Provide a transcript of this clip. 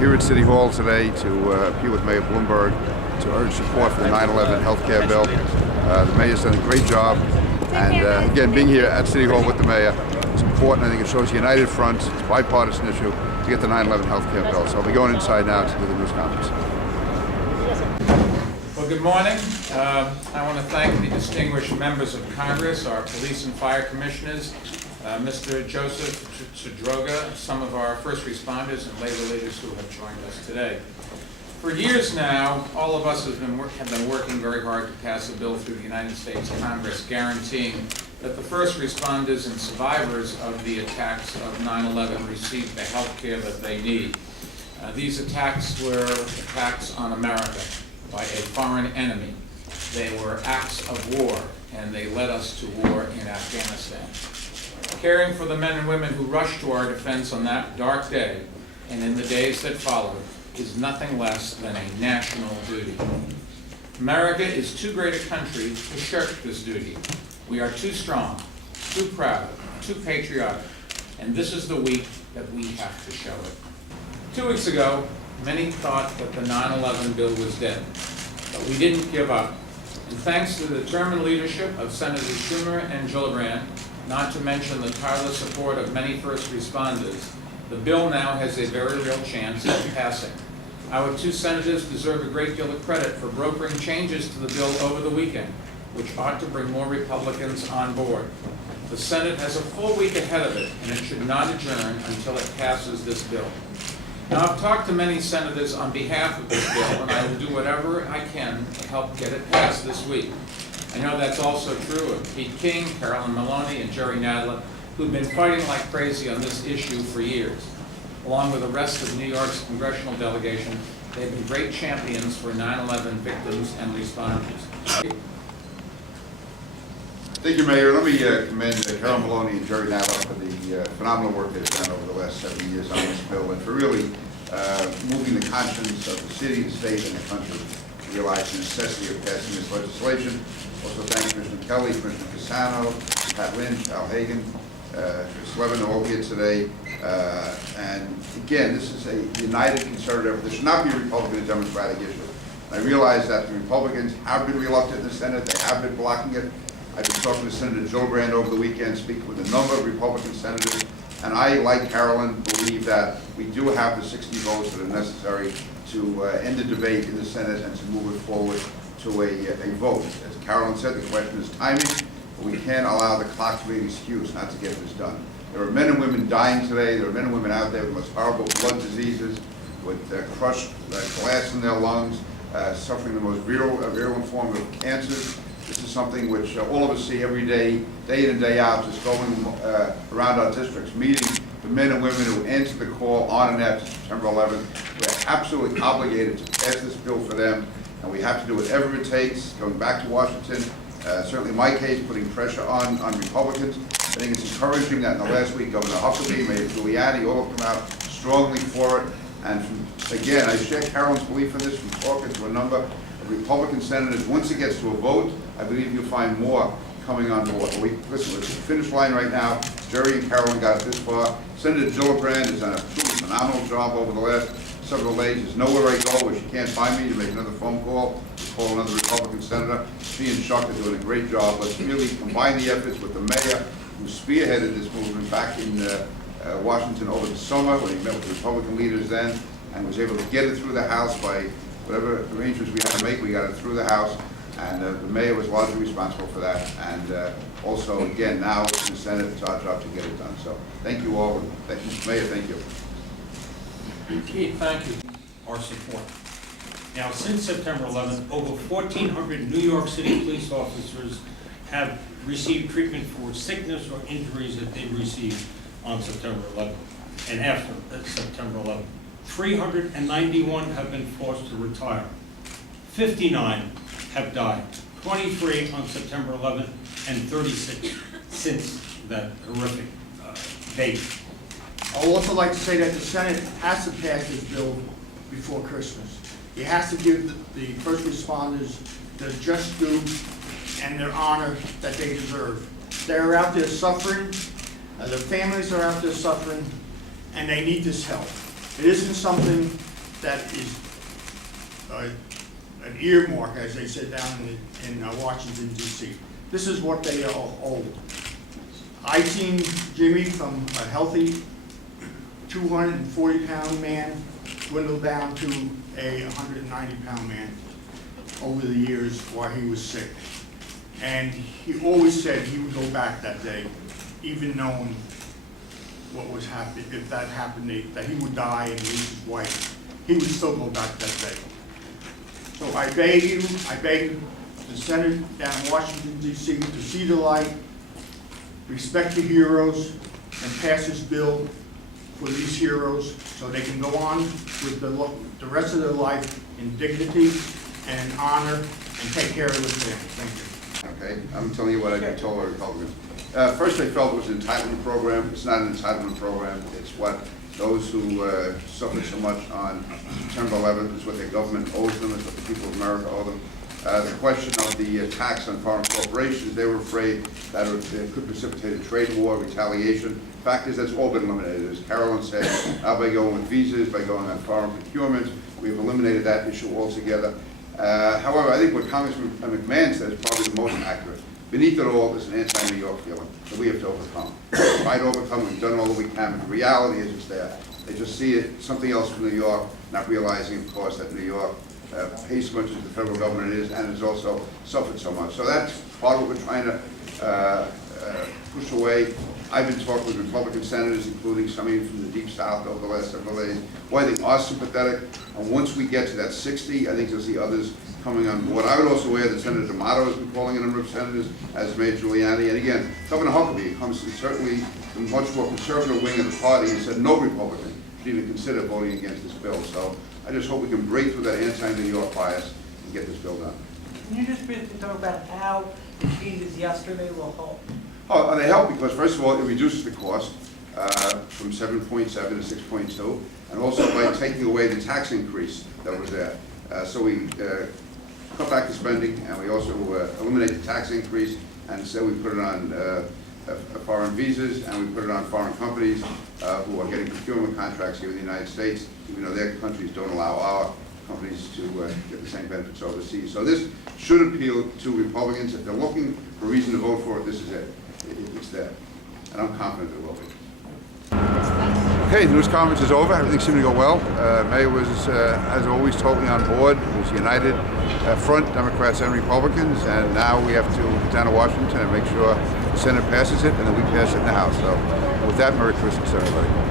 here at City Hall today to appear with Mayor Bloomberg to urge support for the 9/11 healthcare bill. The mayor's done a great job, and again, being here at City Hall with the mayor is important. I think it shows a united front. It's a bipartisan issue to get the 9/11 healthcare bill. So I'll be going inside now to do the news conference. Well, good morning. I want to thank the distinguished members of Congress, our police and fire commissioners, Mr. Joseph Sadroga, some of our first responders and labor leaders who have joined us today. For years now, all of us have been working very hard to pass a bill through the United States Congress guaranteeing that the first responders and survivors of the attacks of 9/11 receive the health care that they need. These attacks were attacks on America by a foreign enemy. They were acts of war, and they led us to war in Afghanistan. Caring for the men and women who rushed to our defense on that dark day and in the days that followed is nothing less than a national duty. America is too great a country to shirk this duty. We are too strong, too proud, too patriotic, and this is the week that we have to show it. 2 weeks ago, many thought that the 9/11 bill was dead, but we didn't give up. And thanks to the determined leadership of Senators Schumer and Gillibrand, not to mention the tireless support of many first responders, the bill now has a very real chance of passing. Our two senators deserve a great deal of credit for brokering changes to the bill over the weekend, which ought to bring more Republicans on board. The Senate has a full week ahead of it, and it should not adjourn until it passes this bill. Now, I've talked to many senators on behalf of this bill, and I will do whatever I can to help get it passed this week. I know that's also true of Pete King, Carolyn Maloney, and Jerry Nadler, who've been fighting like crazy on this issue for years. Along with the rest of New York's congressional delegation, they've been great champions for 9/11 victims and responders. Thank you, Mayor. Let me commend Carolyn Maloney and Jerry Nadler for the phenomenal work they've done over the last 7 years on this bill, and for really moving the conscience of the city, the state, and the country to realize the necessity of passing this legislation. Also thank Commissioner Kelly, Commissioner Cassano, Pat Lynch, Al Hagan, Chris Levin, all here today. And again, this is a united conservative effort. This should not be a Republican and Democratic issue. I realize that the Republicans have been reluctant in the Senate. They have been blocking it. I've been talking to Senator Gillibrand over the weekend, speaking with a number of Republican senators, and I, like Carolyn, believe that we do have the 60 votes that are necessary to end the debate in the Senate and to move it forward to a vote. As Carolyn said, the question is timing, but we can't allow the clock to be an excuse not to get this done. There are men and women dying today. There are men and women out there with the most horrible blood diseases, with crushed glass in their lungs, suffering the most virulent form of cancers. This is something which all of us see every day, day in and day out, just going around our districts, meeting the men and women who answered the call on and after September 11th. We're absolutely obligated to pass this bill for them, and we have to do whatever it takes, going back to Washington. Certainly in my case, putting pressure on Republicans. I think it's encouraging that in the last week, Governor Huckabee, Mayor Giuliani, all have come out strongly for it. And again, I share Carolyn's belief in this from talking to a number of Republican senators. Once it gets to a vote, I believe you'll find more coming on board. Listen, it's the finish line right now. Jerry and Carolyn got it this far. Senator Gillibrand has done a truly phenomenal job over the last several days. There's nowhere I go where she can't find me to make another phone call, to call another Republican senator. She and Chuck are doing a great job. Let's really combine the efforts with the mayor, who spearheaded this movement back in Washington over the summer when he met with the Republican leaders then and was able to get it through the House by whatever arrangements we had to make. We got it through the House, and the mayor was largely responsible for that. And also, again, now in the Senate, it's our job to get it done. So thank you all, and thank you, Mayor, thank you. Keith, thank you. Our support. Now, since September 11th, over 1,400 New York City police officers have received treatment for sickness or injuries that they received on September 11th and after September 11th. 391 have been forced to retire. 59 have died. 23 on September 11th and 36 since that horrific date. I would also like to say that the Senate has to pass this bill before Christmas. It has to give the first responders the just due and their honor that they deserve. They're out there suffering, their families are out there suffering, and they need this help. It isn't something that is an earmark, as they said down in Washington DC. This is what they owe. I seen Jimmy from a healthy 240-pound man dwindle down to a 190-pound man over the years while he was sick. And he always said he would go back that day, even knowing what was happening, if that happened, that he would die and lose his wife. He would still go back that day. So I beg the Senate down in Washington DC to see the light, respect the heroes, and pass this bill for these heroes so they can go on with the rest of their life in dignity and honor and take care of their family. Thank you. Okay, I'm telling you what I told our Republicans. First, they felt it was an entitlement program. It's not an entitlement program. It's what those who suffered so much on September 11th is what their government owes them. It's what the people of America owe them. The question of the tax on foreign corporations, they were afraid that it could precipitate a trade war, retaliation. The fact is that's all been eliminated. As Carolyn said, by going with visas, by going on foreign procurement, we've eliminated that issue altogether. However, I think what Congressman McMahon said is probably the most accurate. Beneath it all is an anti-New York feeling that we have to overcome. Try to overcome, we've done all that we can, but the reality is it's there. They just see it, something else from New York, not realizing, of course, that New York pays so much as the federal government is, and has also suffered so much. So that's part of what we're trying to push away. I've been talking with Republican senators, including some of you from the Deep South over the last several days, who I think are sympathetic. And once we get to that 60, I think you'll see others coming on board. I would also add that Senator D'Amato has been calling a number of senators, as Mayor Giuliani. And again, Governor Huckabee comes from certainly the much more conservative wing of the party and said no Republican should even consider voting against this bill. So I just hope we can break through that anti-New York bias and get this bill done. Can you just briefly talk about how the changes yesterday will help? Oh, they help because, first of all, it reduces the cost from 7.7 to 6.2, and also by taking away the tax increase that was there. So we cut back the spending, and we also eliminate the tax increase, and so we put it on foreign visas, and we put it on foreign companies who are getting procurement contracts here in the United States, even though their countries don't allow our companies to get the same benefits overseas. So this should appeal to Republicans. If they're looking for a reason to vote for it, this is it. It's there. And I'm confident it will be. Okay, the news conference is over. Everything seemed to go well. Mayor was, as always, totally on board. It was united front, Democrats and Republicans, and now we have to get down to Washington and make sure the Senate passes it, and then we pass it in the House. So with that, Merry Christmas, everybody.